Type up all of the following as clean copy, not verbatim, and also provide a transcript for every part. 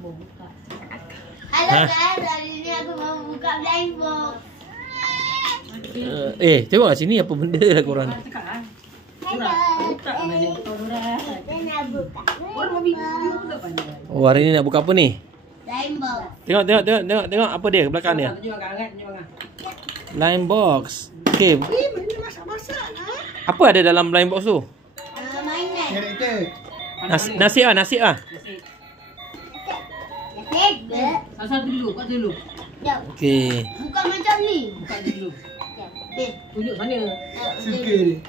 Halo guys, hari ni aku mau buka blind box. Tengoklah sini apa benda lah korang. Oh, hari ni nak buka apa ni? Blind box. Tengok apa dia ke belakang dia. Blind box. Okey. Apa ada dalam blind box tu? Mainan. Nasib ah. Nasib. Asal dulu, buka dulu. Jom. Okey. Buka macam ni. Buka dulu. Okey. Tunjuk mana? Suka dia.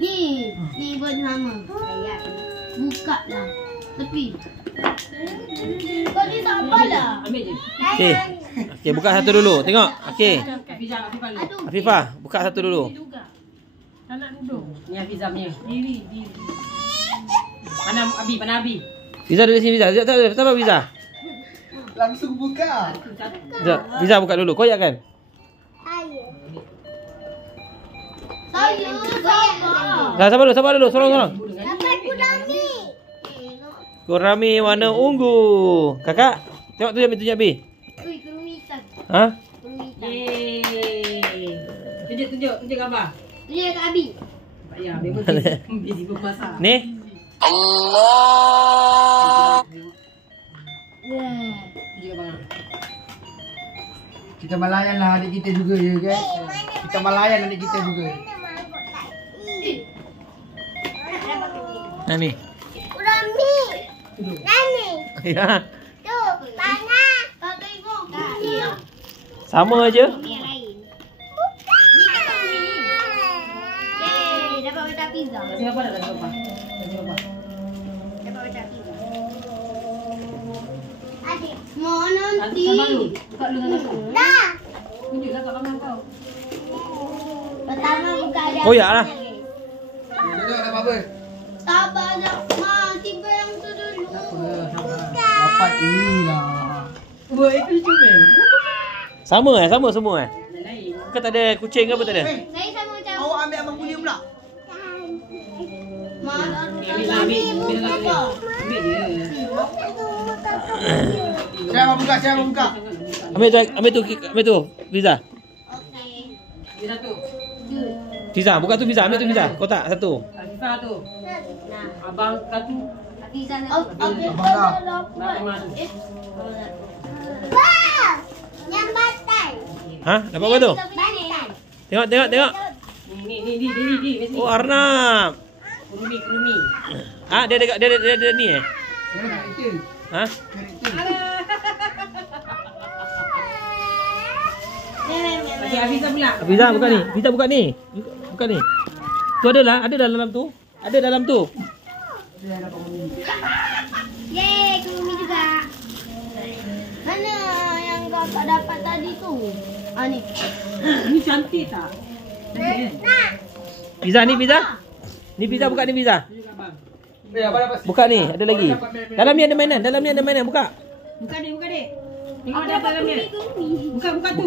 Ni pun sama. Buka lah. Tepi. Kau ni tak apalah. Ambil je. Okey, buka satu dulu. Tengok. Okey. Afizah, Afifah dulu. Afifah, buka satu dulu. Tak nak duduk. Ni Afizah punya. Diri. Mana Abi, mana Abi? Fiza duduk sini, Fiza. Sabar Fiza. Langsung buka. Sekejap. Fiza buka dulu. Koyak kan? Saya sabar. Dah, sabar dulu. Sorang. Dapat kurami. Kurami warna ungu. Kakak, tengok tunjuk Abi. Ui, kurumi hitam. Ha? Kurumi hitam. Yeay. Tunjuk gambar. Tunjuk kat Abi. Tak payah, dia pun busy bermasak. Ni. Tunjuk gambar. Kita melayanlah adik kita juga ya guys. Kita melayan adik kita juga. Nah ni. Kurami. Nani. Ya. Tu, panas. Tak tengok. Sama aja. Kurumi yang lain. Ni kan kurumi ni. Yeay, dapat macam pizza. Kasih apa dah kasih apa? Dapat macam pizza. Adik, mau nanti. Sabar dulu. Buka dulu dengan aku. Dah. Tunjuklah kat gambar kau. Pertama buka ada. Koyak lah. Tengok dah apa? Sabar dah. Ma, tiba yang tu dulu. Dapat inilah. Wah, itu lucu Sama semua Lain. Kau tak ada kucing ke apa tak ada? Saya sama macam. Awak ambil abang punya pula. Ma, Ambil dia. Saya mau buka. Ambil tu Fiza. Okey. Dia satu. Fiza, buka tu Fiza, ambil tu Fiza. Kotak satu. Afifah tu. Nah. Abang satu. Di sana. Okey. Nak kemas. Wow! Nyambatan. Ha? Dapat apa tu? Nyambatan. Tengok. Ni. Oh, Arnab. Kurumi. Ah, dia ada ni eh? Nak itu. Ha? Bagi Afizah pula. Fiza buka ni. Buka ni. Tu ada dalam tu. Ada dalam tu. Yeay, kurumi juga. Mana yang kau tak dapat tadi tu? Ni. Ni cantik tak? Nah. Fiza ni Fiza. Ni Fiza buka ni Fiza. Tunjuk abang. Apa? Buka ni, ada lagi. Dalam ni ada mainan, buka. Buka dek. Tengok dia dalam dia. Buka tu.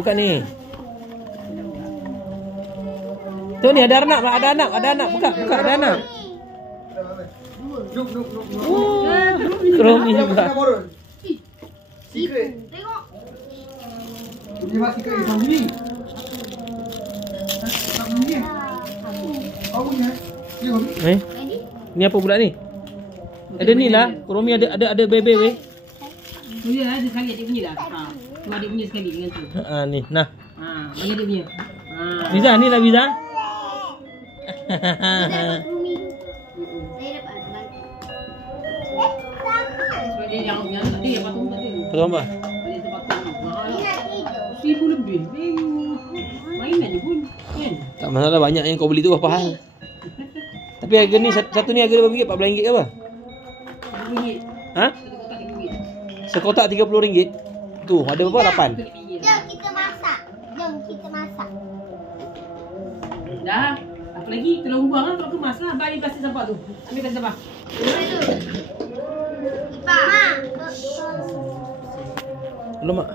Buka ni. Tu ni ada anak, buka ada anak. Look. Kurumi juga. Secret. Tengok. Ini masih secret sama ni. Tak punya. Kau punya. Dia kau. Ni apa pula ni? Ada ni lah. Kurumi ada bebe weh. Tu dia ada sekali adik punya dah. Tu adik punya sekali dengan tu. Ni, nah. Mana dia punya? Fiza, ni lah Fiza. Dapat kurumi. Saya dapat bantai. Sebab dia yang tadi yang patung tadi. Betul apa? Dia terpatung. Mahal. Nak tidur. 1000 lebih. Mainan je pun. Kan? Tak masalah, banyak yang kau beli tu berapa hal. Tapi harga ni, satu ni harga RM5, RM14 ke apa? RM1. Ha? Sekotak RM3. Sekotak RM30. Tu, ada berapa? 8. Jom kita masak. Dah. Apa lagi? Tolong buang lah. Kau kemas lah. Balik plastik sampah tu. Ambil plastik sampah. Ipa. Ma. Belum mak.